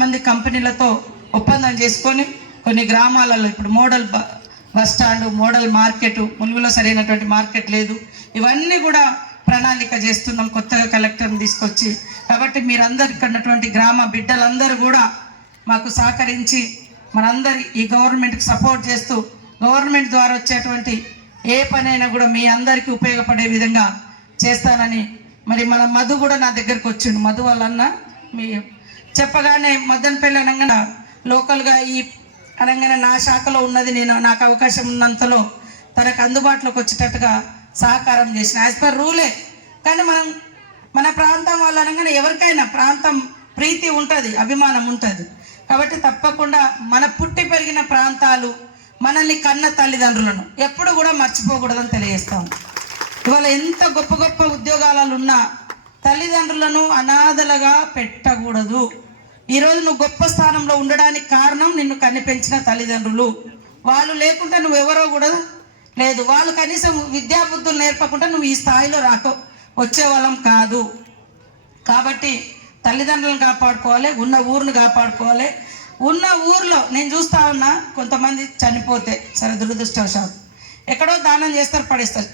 చాలామంది కంపెనీలతో ఒప్పందం చేసుకొని కొన్ని గ్రామాలలో ఇప్పుడు model bus stand, model market, ములుగులో సరైనటువంటి మార్కెట్ లేదు, ఇవన్నీ కూడా ప్రణాళిక చేస్తున్నాం కొత్తగా కలెక్టర్ని తీసుకొచ్చి. కాబట్టి మీరందరు ఇక్కడ ఉన్నటువంటి గ్రామ బిడ్డలందరూ కూడా మాకు సహకరించి మనందరి ఈ గవర్నమెంట్కి సపోర్ట్ చేస్తూ గవర్నమెంట్ ద్వారా వచ్చేటువంటి ఏ పనైనా కూడా మీ అందరికీ ఉపయోగపడే విధంగా చేస్తానని. మరి మన మధు కూడా నా దగ్గరకు వచ్చిండు. మధు వాళ్ళన్న మీ చెప్పగానే మదనపల్లి అనగానే లోకల్గా ఈ అనగానే నా శాఖలో ఉన్నది, నేను నాకు అవకాశం ఉన్నంతలో తనకు అందుబాటులోకి వచ్చేటట్టుగా సహకారం చేసిన యాజ్ పర్ రూలే. కానీ మన ప్రాంతం వాళ్ళు అనగానే ఎవరికైనా ప్రాంతం ప్రీతి ఉంటుంది, అభిమానం ఉంటుంది. కాబట్టి తప్పకుండా మన పుట్టి పెరిగిన ప్రాంతాలు, మనల్ని కన్న తల్లిదండ్రులను ఎప్పుడు కూడా మర్చిపోకూడదని తెలియజేస్తాం. ఇవాళ ఎంత గొప్ప గొప్ప ఉద్యోగాలలో ఉన్నా తల్లిదండ్రులను అనాథలుగా పెట్టకూడదు. ఈరోజు నువ్వు గొప్ప స్థానంలో ఉండడానికి కారణం నిన్ను కన్ని పెంచిన తల్లిదండ్రులు. వాళ్ళు లేకుండా నువ్వెవరో కూడా లేదు. వాళ్ళు కనీసం విద్యాబుద్ధులు నేర్పకుండా నువ్వు ఈ స్థాయిలో వచ్చేవాళ్ళం కాదు. కాబట్టి తల్లిదండ్రులను కాపాడుకోవాలి, ఉన్న ఊరును కాపాడుకోవాలి. ఉన్న ఊర్లో నేను చూస్తా ఉన్నా కొంతమంది చనిపోతే సరే దురదృష్టవశాత్తు ఎక్కడో దానం చేస్తారు, పడేస్తారు.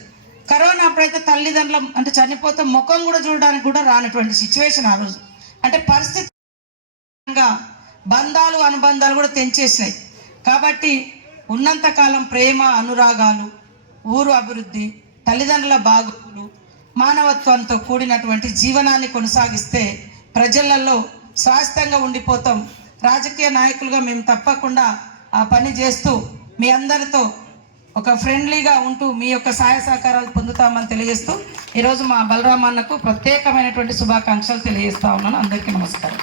కరోనా అప్పుడైతే తల్లిదండ్రుల అంటే చనిపోతే ముఖం కూడా చూడడానికి కూడా రానటువంటి సిచ్యువేషన్ ఆ రోజు. అంటే పరిస్థితి బంధాలు అనుబంధాలు కూడా తెంచేసినాయి. కాబట్టి ఉన్నంతకాలం ప్రేమ, అనురాగాలు, ఊరు అభివృద్ధి, తల్లిదండ్రుల బాగోగులు, మానవత్వంతో కూడినటువంటి జీవనాన్ని కొనసాగిస్తే ప్రజలలో స్వాస్థ్యంగా ఉండిపోతాం. రాజకీయ నాయకులుగా మేము తప్పకుండా ఆ పని చేస్తూ మీ అందరితో ఒక ఫ్రెండ్లీగా ఉంటూ మీ యొక్క సహాయ సహకారాలు పొందుతామని తెలియజేస్తూ ఈరోజు మా బలరామన్నకు ప్రత్యేకమైనటువంటి శుభాకాంక్షలు తెలియజేస్తా ఉన్నాను. అందరికీ నమస్కారం.